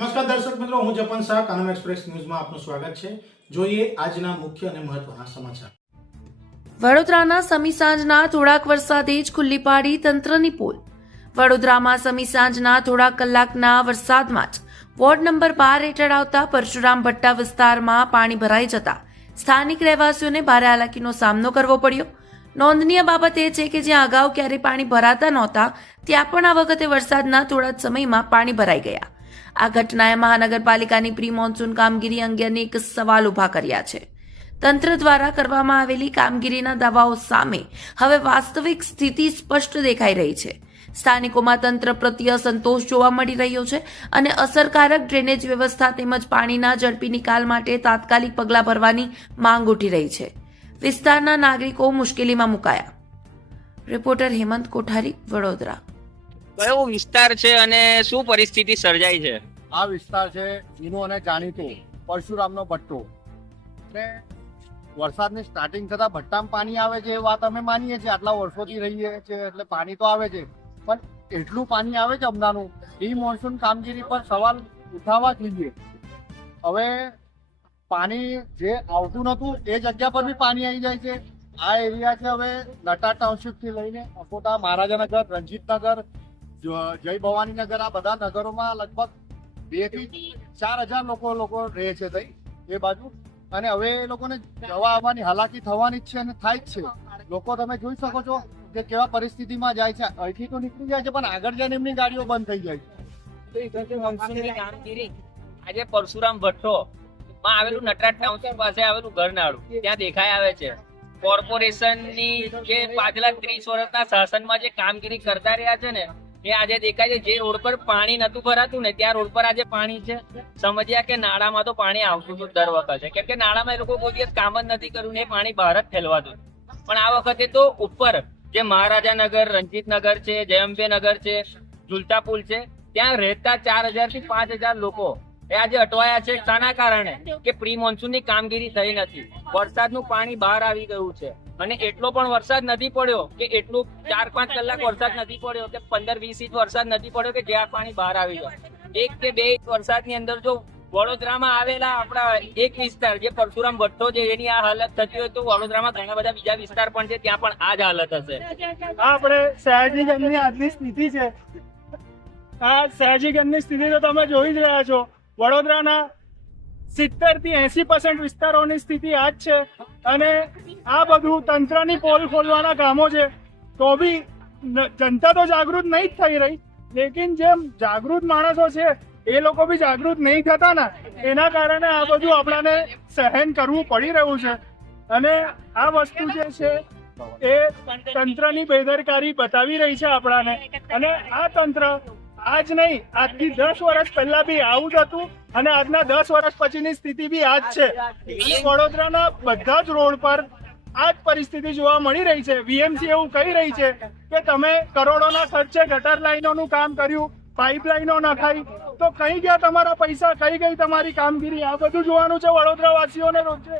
નમસ્કાર દર્શક મિત્રો, હું જપન શાહ, કાનમ એક્સપ્રેસ ન્યૂઝમાં આપનું સ્વાગત છે। જોઈએ આજના મુખ્ય અને મહત્વના સમાચાર। વડોદરાના સમી સાંજના થોડાક વરસાદે જ ખુલ્લી પાડી તંત્રની પોલ। વડોદરામાં સમી સાંજના થોડા કલાકના વરસાદમાં જ વોર્ડ નંબર 12 હેઠળ આવતા પરશુરામ ભટ્ટા વિસ્તારમાં પાણી ભરાઈ જતા સ્થાનિક રહેવાસીઓને ભારે હાલાકીનો સામનો કરવો પડ્યો। નોંધનીય બાબત એ છે કે જ્યાં અગાઉ ક્યારેય પાણી ભરાતા નહોતા ત્યાં પણ આ વખતે વરસાદના થોડા જ સમયમાં પાણી ભરાઈ ગયા। આ ઘટનાએ મહાનગરપાલિકાની પ્રી મોન્સૂન કામગીરી અંગે અનેક સવાલ ઉભા કર્યા છે। તંત્ર દ્વારા કરવામાં આવેલી કામગીરીના દાવાઓ સામે હવે વાસ્તવિક સ્થિતિ સ્પષ્ટ દેખાઈ રહી છે। સ્થાનિકોમાં તંત્ર પ્રત્યે અસંતોષ જોવા મળી રહ્યો છે અને અસરકારક ડ્રેનેજ વ્યવસ્થા તેમજ પાણીના ઝડપી નિકાલ માટે તાત્કાલિક પગલાં ભરવાની માંગ ઉઠી રહી છે। વિસ્તારના નાગરિકો મુશ્કેલીમાં મુકાયા। રિપોર્ટર હેમંત કોઠારી, વડોદરા। કયો વિસ્તાર છે અને શું પરિસ્થિતિ સર્જાઈ છે? આ વિસ્તાર છે જૂનો અને જાણીતો પરશુરામનો ભટ્ટો। ને વરસાદની સ્ટાર્ટિંગ થતા ભટ્ટામાં પાણી આવે છે એ વાત અમે માનીએ છીએ, આટલા વર્ષોથી રહીએ છીએ એટલે પાણી તો આવે છે, પણ એટલું પાણી આવે છે હમણાંનું પ્રી મોન્સૂન કામગીરી પર સવાલ ઉઠાવવા જોઈએ। હવે પાણી જે આવતું નહોતું એ જગ્યા પર બી પાણી આવી જાય છે। આ એરિયા છે હવે નટા ટાઉનશીપથી લઈને અકોટા, મહારાજાનગર, રણજીતનગર, જય ભવાનીનગર, આ બધા નગરોમાં લગભગ 2 થી 4 હજાર લોકો રહે છે તઈ એ બાજુ, અને હવે એ લોકોને જવા આવવાની હાલાકી થવાની જ છે અને થાય જ છે। લોકો તમે જોઈ શકો છો કે કેવા પરિસ્થિતિમાં જાય છે, અહીંથી તો નીકળી જાય છે પણ આગળ જઈને એમની ગાડીઓ બંધ થઈ જાય છે। કામગીરી આજે પરશુરામ ભટ્ટો માં આવેલું નટરાજ ટાઉનશીપ પાસે આવેલું ઘરનાળું ત્યાં દેખાઈ આવે છે। કોર્પોરેશનની જે પાછલા 30 વર્ષના શાસનમાં જે કામગીરી કરતા રહ્યા છે ને એ આજે દેખાય છે। જે રોડ પર પાણી નતું ભરાતું ને ત્યાં રોડ પર આજે પાણી છે। સમજ્યા કે નાળામાં તો પાણી આવતું હતું દર વખતે, કેમ કે નાળામાં એ લોકો કોઈ દિવસ કામ જ નથી કર્યું ને પાણી બહાર જ ફેલવાતું, પણ આ વખતે તો ઉપર જે મહારાજાનગર, રણજીતનગર છે, જયંબેનગર છે, ઝુલતા પુલ છે, ત્યાં રહેતા 4000 થી 5000 લોકો એ આજે અટવાયા છે। શાના કારણે? કે પ્રી મોન્સૂન ની કામગીરી થઈ નથી, વરસાદનું પાણી બહાર આવી ગયું છે અને એટલો પણ વરસાદ નથી પડ્યો કે એટલું 4-5 કલાક વરસાદ નથી પડ્યો કે 15-20 ઇંચ વરસાદ નથી પડ્યો કે જ્યાં પાણી બહાર આવી જાય। 1 કે 2 ઇંચ વરસાદની અંદર જો વડોદરામાં આવેલા આપણા એક વિસ્તાર જે પરશુરામ ભટ્ટો છે એની આ હાલત થતી હોય તો વડોદરામાં ઘણા બધા બીજા વિસ્તાર પણ છે ત્યાં પણ આ જ હાલત હશે। આપણે સયાજીગંજની આજની સ્થિતિ છે, આ સયાજીગંજની સ્થિતિ તો તમે જોઈ જ રહ્યા છો। વડોદરાના 70 થી 80% વિસ્તારોની સ્થિતિ આ જ છે અને આ બધું તંત્રની પોલ ખોલવાના કામો છે, તો બી જનતા તો જાગૃત નહીં જ થઈ રહી। લેકિન જેમ જાગૃત માણસો છે એ લોકો બી જાગૃત નહીં થતા ને એના કારણે આ બધું આપણાને સહન કરવું પડી રહ્યું છે અને આ વસ્તુ જે છે એ તંત્રની બેદરકારી બતાવી રહી છે આપણાને। અને આ તંત્ર આજ નહીં, આજથી 10 વર્ષ પહેલા બી આવું જ હતું અને આજના 10 વર્ષ પછીની સ્થિતિ બી આ જ છે। વડોદરાના બધા જ રોડ પર આ જ પરિસ્થિતિ જોવા મળી રહી છે। વીએમસી એવું કહી રહી છે કે તમે કરોડોના ખર્ચે ગટર લાઈનોનું કામ કર્યું, પાઇપલાઈનો નખાઈ, તો કઈ ગયા તમારા પૈસા, કઈ ગઈ તમારી કામગીરી? આ બધું જોવાનું છે વડોદરા વાસીઓને રોજે।